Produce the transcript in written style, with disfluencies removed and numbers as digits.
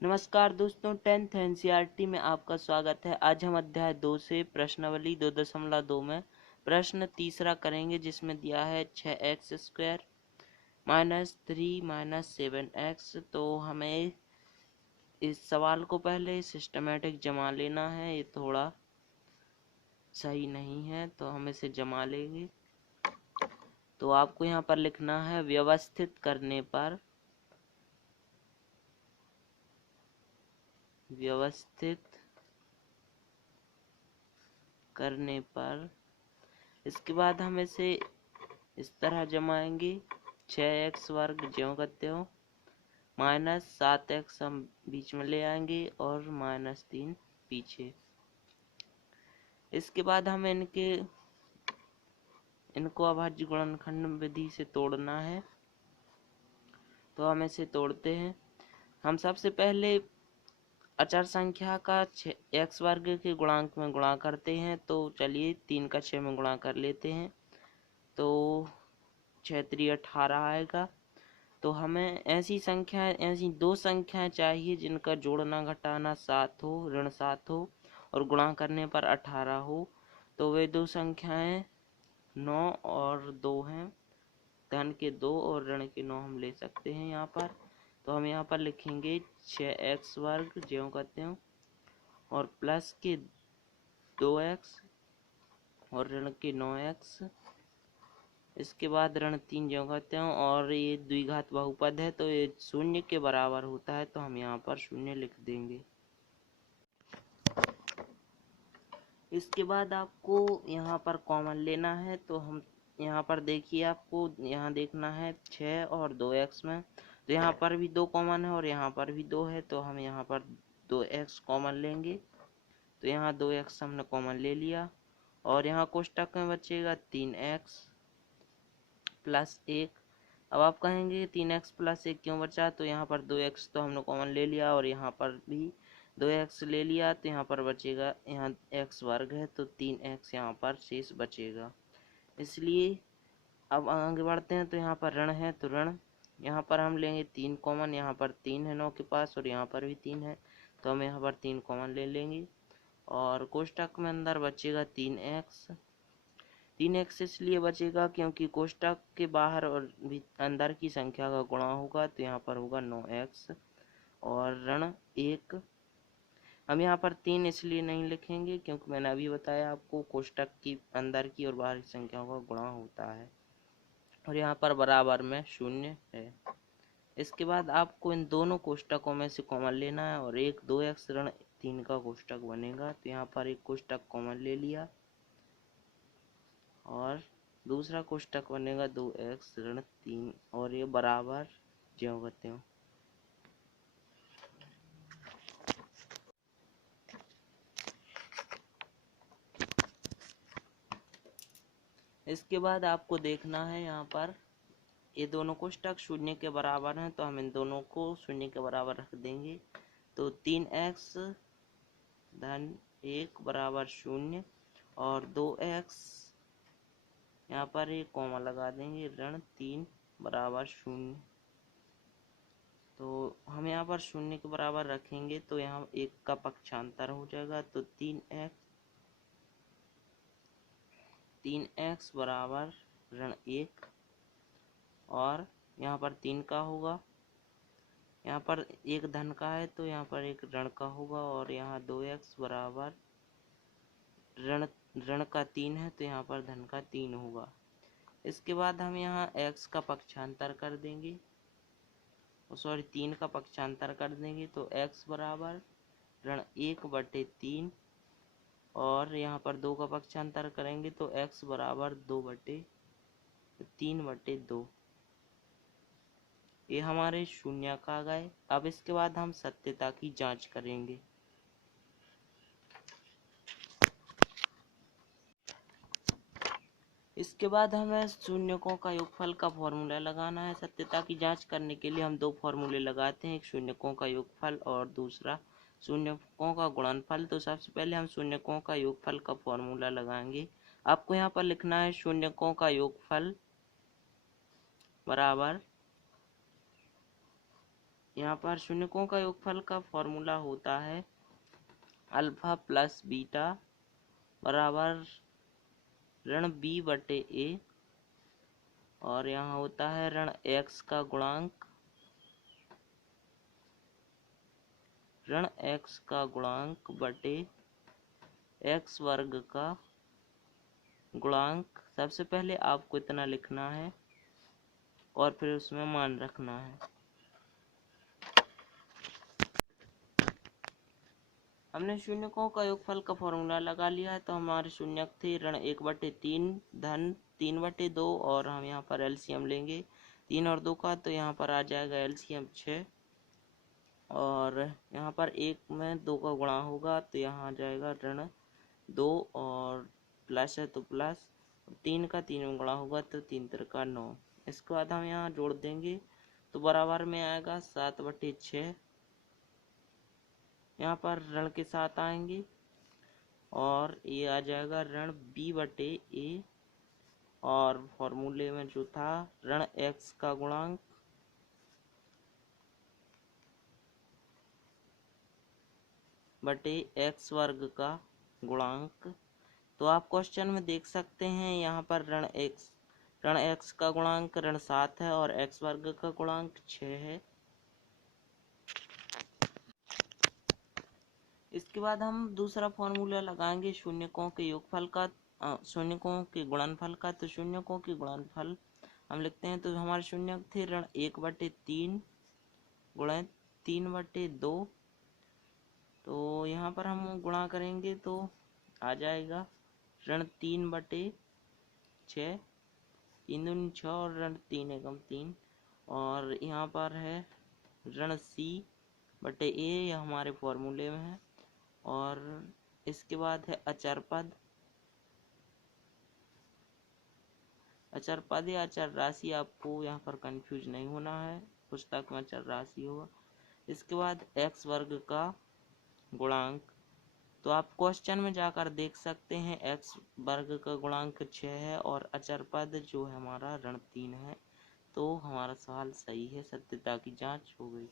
नमस्कार दोस्तों, 10th NCERT में आपका स्वागत है। आज हम अध्याय 2 से प्रश्नावली 2.2 में प्रश्न तीसरा करेंगे, जिसमें दिया है 6x² माइनस 3 माइनस 7x। तो हमें इस सवाल को पहले सिस्टमेटिक जमा लेना है। ये थोड़ा सही नहीं है तो हम इसे जमा लेंगे। तो आपको यहाँ पर लिखना है व्यवस्थित करने पर इसके बाद हम इसे इस तरह जमाएंगे। 6x² ज्यों का त्यों माइनस 7x हम बीच में ले आएंगे और माइनस 3 पीछे। इसके बाद हम इनको अभाज्य गुणनखंड विधि से तोड़ना है। तो हम इसे तोड़ते हैं। हम सबसे पहले अचर संख्या का x² के गुणांक में गुणा करते हैं। तो चलिए 3 का 6 में गुणा कर लेते हैं। तो 6 3 18 आएगा। तो हमें ऐसी दो संख्याएं चाहिए जिनका जोड़ना घटाना 7 हो, ऋण 7 हो और गुणा करने पर 18 हो। तो वे दो संख्याएं 9 और 2 हैं। धन के 2 और ऋण के 9 हम ले सकते हैं यहाँ पर। तो हम यहाँ पर लिखेंगे 6x² ज्यों का त्यों और प्लस के 2x और ऋण के 9x। इसके बाद ऋण 3 ज्यों का त्यों और ये द्विघात बहुपद है तो ये शून्य के बराबर होता है, तो हम यहाँ पर शून्य लिख देंगे। इसके बाद आपको यहाँ पर कॉमन लेना है। तो हम यहाँ पर देखिए, आपको यहाँ देखना है 6 और 2x में। तो यहाँ पर भी 2 कॉमन है और यहाँ पर भी 2 है, तो हम यहाँ पर 2x कॉमन लेंगे। तो यहाँ 2x हमने कॉमन ले लिया और यहाँ कोष्टक में बचेगा 3x प्लस 1। अब आप कहेंगे 3x प्लस 1 क्यों बचा? तो यहाँ पर 2x तो हमने कॉमन ले लिया और यहाँ पर भी 2x ले लिया, तो यहाँ पर बचेगा, यहाँ x² है तो 3x यहाँ पर शेष बचेगा। इसलिए अब आगे बढ़ते हैं। तो यहाँ पर ऋण है तो ऋण यहाँ पर हम लेंगे 3 कॉमन। यहाँ पर 3 है 9 के पास और यहाँ पर भी 3 है, तो हम यहाँ पर 3 कॉमन ले लेंगे और कोष्टक में अंदर बचेगा 3x। 3x इसलिए बचेगा क्योंकि कोष्टक के बाहर और अंदर की संख्या का गुणा होगा, तो यहाँ पर होगा 9x और ऋण 1। हम यहाँ पर 3 इसलिए नहीं लिखेंगे क्योंकि मैंने अभी बताया आपको कोष्टक की अंदर की और बाहर की संख्याओं का गुणा होता है और यहाँ पर बराबर में 0 है। इसके बाद आपको इन दोनों कोष्टकों में से कॉमन लेना है और एक 2x ऋण 3 का कोष्टक बनेगा। तो यहाँ पर एक कोष्टक कॉमन ले लिया और दूसरा कोष्टक बनेगा 2x ऋण 3 और ये बराबर ज्यों का त्यों। इसके बाद आपको देखना है यहाँ पर ये दोनों कोष्टक 0 के बराबर हैं, तो हम इन दोनों को 0 के बराबर रख देंगे। तो 3x धन 1 बराबर 0 और 2x यहाँ पर एक कॉमा लगा देंगे, ऋण 3 बराबर 0। तो हम यहाँ पर 0 के बराबर रखेंगे तो यहाँ 1 का पक्षांतर हो जाएगा। तो 3x बराबर ऋण 1 और यहाँ पर 3 का होगा। यहाँ पर एक धन का है तो यहाँ पर एक ऋण का होगा और यहाँ 2x बराबर ऋण का 3 है तो यहाँ पर धन का 3 होगा। इसके बाद हम यहाँ x का पक्षांतर कर देंगे, सॉरी 3 का पक्षांतर कर देंगे। तो x बराबर ऋण 1/3 और यहाँ पर 2 का पक्षांतर करेंगे तो x बराबर 3/2। ये हमारे शून्यक आ गए। अब इसके बाद हम सत्यता की जांच करेंगे। इसके बाद हमें शून्यकों का योगफल का फॉर्मूला लगाना है। सत्यता की जांच करने के लिए हम 2 फॉर्मूले लगाते हैं, एक शून्यकों का योगफल और दूसरा शून्यकों का गुणनफल। तो सबसे पहले हम शून्यकों का योगफल का फॉर्मूला लगाएंगे। आपको यहाँ पर लिखना है शून्यकों का योगफल बराबर यहाँ पर शून्यकों का योगफल का फॉर्मूला होता है अल्फा प्लस बीटा बराबर ऋण बी बटे ए, और यहाँ होता है ऋण एक्स का गुणांक, ऋण एक्स का गुणांक बटे एक्स वर्ग का गुणांक। सबसे पहले आपको इतना लिखना है और फिर उसमें मान रखना है। हमने शून्यकों का योगफल का फॉर्मूला लगा लिया है, तो हमारे शून्यक थे ऋण 1/3 धन 3/2, और हम यहाँ पर एलसीएम लेंगे 3 और 2 का, तो यहाँ पर आ जाएगा एलसीएम 6, और यहाँ पर 1 में 2 का गुणा होगा तो यहाँ आ जाएगा ऋण 2, और प्लस है तो प्लस, 3 का 3 में गुणा होगा तो 3 तिरका 9। इसके बाद हम यहाँ जोड़ देंगे तो बराबर में आएगा 7/6, यहाँ पर ऋण के साथ आएंगे, और ये आ जाएगा ऋण बी बटे ए, और फॉर्मूले में जो था ऋण एक्स का गुणांक बटे एक्स वर्ग का गुणांक। तो आप क्वेश्चन में देख सकते हैं यहाँ पर ऋण एक्स का गुणांक ऋण 7 है और एक्स वर्ग का गुणांक 6 है। इसके बाद हम दूसरा फॉर्मूला लगाएंगे शून्यकों के योगफल का, शून्यकों के गुणनफल का। तो शून्यकों के गुणनफल हम लिखते हैं, तो हमारे शून्यक थे ऋण 1/3 गुणा 3/2, तो यहाँ पर हम गुणा करेंगे तो आ जाएगा ऋण 3/6, 3 दूनी 6 और ऋण 3 एकम 3, और यहाँ पर है ऋण सी बटे ए, यह हमारे फॉर्मूले में है। और इसके बाद है अचर पद, अचर पद या अचर राशि, आपको यहाँ पर कंफ्यूज नहीं होना है, पुस्तक में अचर राशि होगा। इसके बाद एक्स वर्ग का गुणांक, तो आप क्वेश्चन में जाकर देख सकते हैं एक्स वर्ग का गुणांक 6 है और अचर पद जो है हमारा ऋण 3 है। तो हमारा सवाल सही है, सत्यता की जांच हो गई।